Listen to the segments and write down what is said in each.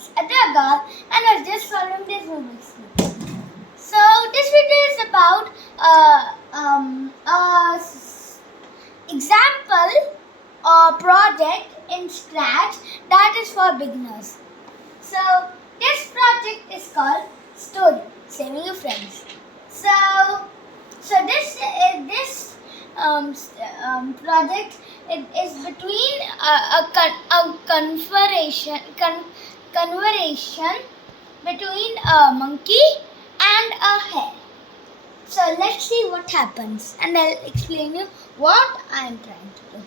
is Advay and I was just solving this Rubik's Cube. So this video is about example or project in Scratch that is for beginners. So this project is called Story, Saving Your Friends. So this project it is between a conversation between a monkey and a hare. So let's see what happens, and I'll explain you what I am trying to do.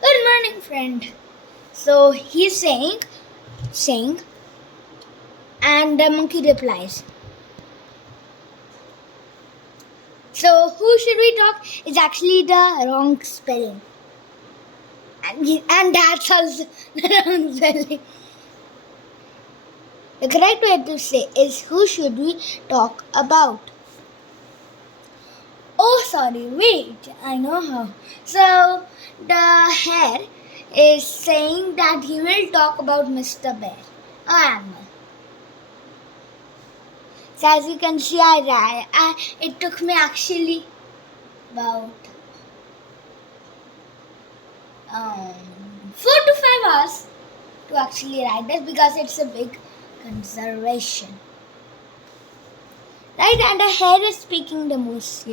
Good morning, friend. So he's saying, and the monkey replies. So who should we talk is actually the wrong spelling. And that's also the wrong spelling. The correct way to say is who should we talk about? Oh, sorry, wait, I know how. So the hare is saying that he will talk about Mr. Bear, an animal. So as you can see, it took me actually about 4 to 5 hours to actually write this because it's a big conservation. Right, and the hare is speaking the most,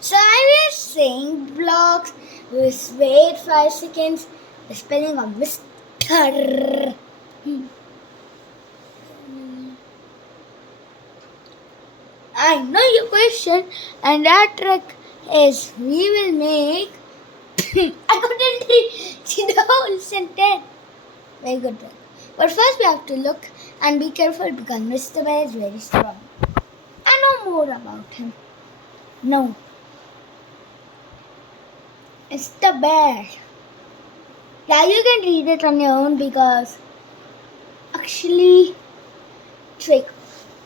So I was saying blocks, wait 5 seconds, the spelling of Mr. I know your question, and that trick is we will make. I couldn't see the whole sentence. Very good trick. But first we have to look and be careful because Mr. Bear is very strong. I know more about him. No. It's the bear. Yeah, you can read it on your own because actually trick.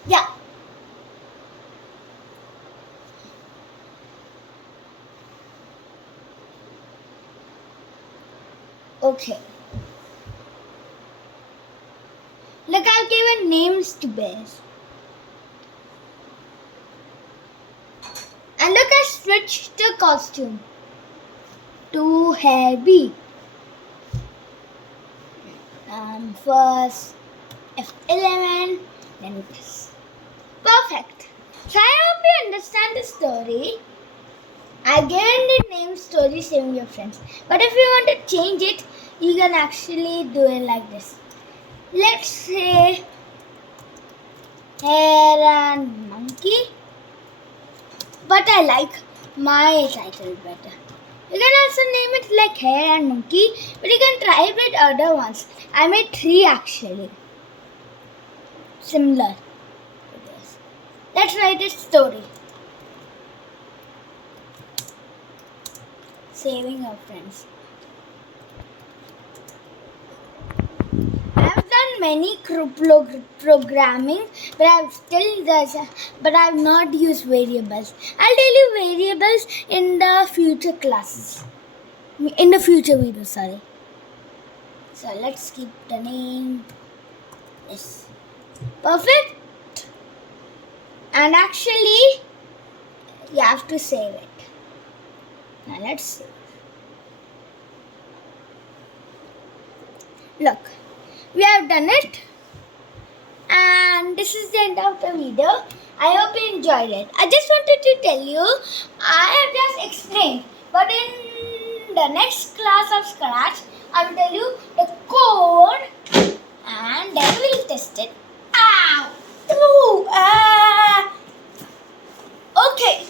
Yeah. Okay. Look, I've given names to bears. And look, I switched the costume to Hare B. First F11, then this. Perfect. So I hope you understand the story. I've given the name Story Saving Your Friends. But if you want to change it, you can actually do it like this. Let's say hare and monkey. But I like my title better. You can also name it like hare and monkey, but you can try it with other ones. I made 3 actually. Similar to this. Let's write a story. Saving Your Friends. I have done many programming, but I've not used variables. I'll tell you variables in the future classes. In the future video, sorry. So let's keep the name. Yes. Perfect. And actually, you have to save it. Now let's see. Look, we have done it, and this is the end of the video. I hope you enjoyed it. I just wanted to tell you, I have just explained, but in the next class of Scratch, I will tell you the code, and then we will test it. Ow! Ooh, Okay,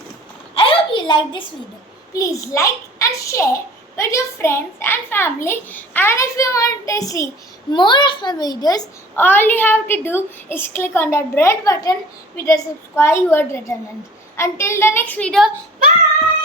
I hope you liked this video. Please like and share with your friends and family, and if you want to see more of my videos, all you have to do is click on that red button with the subscribe word written. Until the next video, bye!